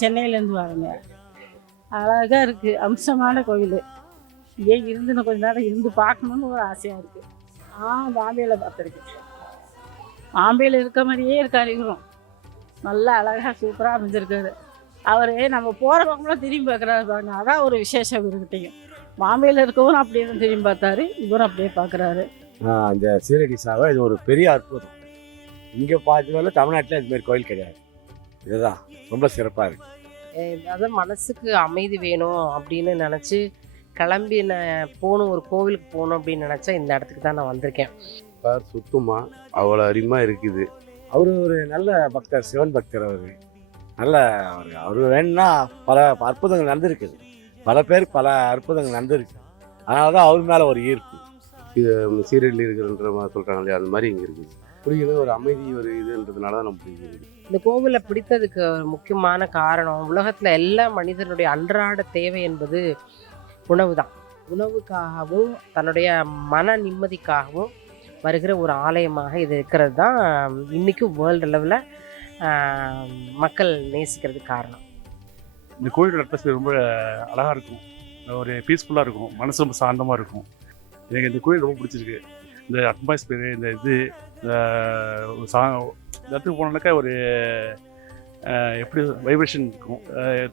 சென்னையிலேருந்து வரேங்க. அழகாக இருக்குது, அம்சமான கோயில். இங்கே இருந்து நான் கொஞ்ச நேரம் இருந்து பார்க்கணுன்னு ஒரு ஆசையாக இருக்குது. பாம்பேயில் பார்த்துருக்கேன். பாம்பேயில் இருக்க மாதிரியே இருக்கார் இவரும். நல்லா அழகாக சூப்பராக அமைஞ்சிருக்காரு. அவர் நம்ம போகிற பக்கம்லாம் திரும்பி பார்க்குறாரு பாருங்க, அதான் ஒரு விசேஷம் இவர்கிட்டையும். பாம்பேயில் இருக்கவும் அப்படியே தான் திரும்பி பார்த்தாரு, இவரும் அப்படியே பார்க்குறாரு. அந்த சீரடி சாவை இது ஒரு பெரிய அற்புதம். இங்கே பார்த்ததால தமிழ்நாட்டில் இதுமாரி கோயில் கிடையாது. இதுதான் ரொம்ப சிறப்பாக இருக்குது. அதான் மனசுக்கு அமைதி வேணும் அப்படின்னு நினச்சி கிளம்பி நான் போகணும், ஒரு கோவிலுக்கு போகணும் அப்படின்னு நினச்சா இந்த இடத்துக்கு தான் நான் வந்திருக்கேன். சுத்தமாக அவ்வளோ அருமையாக இருக்குது. அவர் ஒரு நல்ல பக்தர், சிவன் பக்தர். நல்ல அவர் வேணும்னா பல அற்புதங்கள் நடந்திருக்குது. பல பேர் பல அற்புதங்கள் நடந்திருக்கு. அதனால தான் அவர் மேலே ஒரு ஈர்ப்பு. இது சீரடியில் இருக்கிறன்ற மாதிரி சொல்கிறாங்க இல்லையா, அந்த மாதிரி இங்கே இருக்குது. பிடிக்கணும், ஒரு அமைதி ஒரு இதுன்றதுனால தான் நம்ம பிடிக்கிறது. இந்த கோவிலை பிடித்ததுக்கு முக்கியமான காரணம், உலகத்தில் எல்லா மனிதனுடைய அன்றாட தேவை என்பது உணவு தான். உணவுக்காகவும் தன்னுடைய மன நிம்மதிக்காகவும் வருகிற ஒரு ஆலயமாக இது இருக்கிறது தான் இன்றைக்கும் வேர்ல்டு லெவலில் மக்கள் நேசிக்கிறதுக்கு காரணம். இந்த கோயிலோட அட்மாஸ்பியர் ரொம்ப அழகாக இருக்கும், ஒரு பீஸ்ஃபுல்லாக இருக்கும், மனசு ரொம்ப சாந்தமாக இருக்கும். எனக்கு இந்த கோயில் ரொம்ப பிடிச்சிருக்கு. இந்த அட்மாஸ்பியரு, இந்த இது இந்த இடத்துக்கு போனோன்னாக்கா ஒரு எப்படி வைப்ரேஷன் இருக்கும்,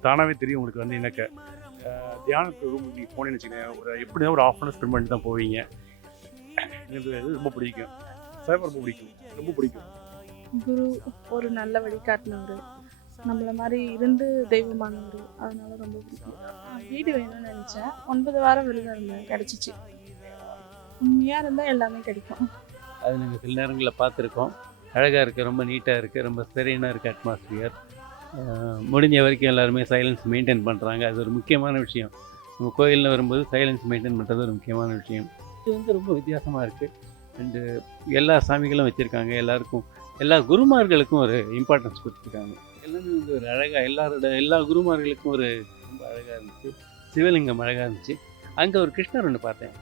தானாகவே தெரியும் உங்களுக்கு. வந்து எனக்கு தியானத்துக்கு ரூம் நீங்கள் போனேன்னு வச்சுக்கோங்க, ஒரு எப்படின்னா ஒரு ½ ஸ்பெண்ட் பண்ணிட்டு தான் போவீங்க. எனக்கு இது ரொம்ப பிடிக்கும். சாய்பாபா ரொம்ப பிடிக்கும், ரொம்ப பிடிக்கும். குரு ஒரு நல்ல வழிகாட்டினவர், நம்மளை மாதிரி இருந்து தெய்வமானவர், அதனால ரொம்ப பிடிக்கும். வீடு வேணும்னு நினச்சேன், 9 வாரம் விருதம் இருந்தேன், கிடச்சிச்சு. உண்மையாக இருந்தால் எல்லாமே கிடைக்கும். அது நாங்கள் சில நேரங்களில் பார்த்துருக்கோம். அழகாக இருக்குது, ரொம்ப நீட்டாக இருக்குது, ரொம்ப செரீனாக இருக்குது அட்மாஸ்பியர். முடிஞ்ச வரைக்கும் எல்லாருமே சைலன்ஸ் மெயின்டைன் பண்ணுறாங்க. அது ஒரு முக்கியமான விஷயம். நம்ம கோயிலில் வரும்போது சைலன்ஸ் மெயின்டைன் பண்ணுறது ஒரு முக்கியமான விஷயம். இது வந்து ரொம்ப வித்தியாசமாக இருக்குது. அண்டு எல்லா சாமிகளும் வச்சுருக்காங்க. எல்லாருக்கும், எல்லா குருமார்களுக்கும் ஒரு இம்பார்ட்டன்ஸ் கொடுத்துருக்காங்க. எல்லாமே வந்து ஒரு அழகாக எல்லா குருமார்களுக்கும் ஒரு ரொம்ப அழகாக இருந்துச்சு. சிவலிங்கம் அழகாக இருந்துச்சு. அங்கே ஒரு கிருஷ்ணர் ஒன்று பார்த்தேன்,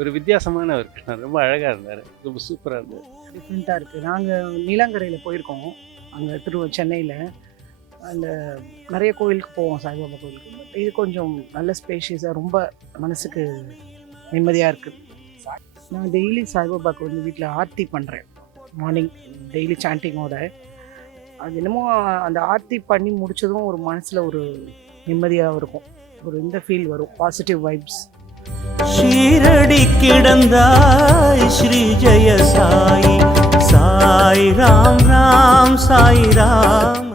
ஒரு வித்தியாசமான ஒரு கிருஷ்ணர், ரொம்ப அழகாக இருந்தார், ரொம்ப சூப்பராக இருந்தது. டிஃப்ரெண்ட்டாக இருக்குது. நாங்கள் நீலாங்கரையில் போயிருக்கோம், அங்கே சென்னையில். அந்த நிறைய கோயிலுக்கு போவோம், சாய்பாபா கோயிலுக்கு. பட் இது கொஞ்சம் நல்ல ஸ்பேஷியஸாக, ரொம்ப மனசுக்கு நிம்மதியாக இருக்குது. நான் டெய்லி சாய்பாபாவுக்கு வந்து வீட்டில் ஆர்த்தி பண்ணுறேன், மார்னிங் டெய்லி சாண்டிங்கோட. அது என்னமோ அந்த ஆர்த்தி பண்ணி முடித்ததும் ஒரு மனசில் ஒரு நிம்மதியாக இருக்கும், ஒரு இந்த ஃபீல் வரும், பாசிட்டிவ் வைப்ஸ். ஷீரடி கிடந்தாய் ஸ்ரீ ஜெய சாய், சாய் ராம் ராம் சாய் ராம்.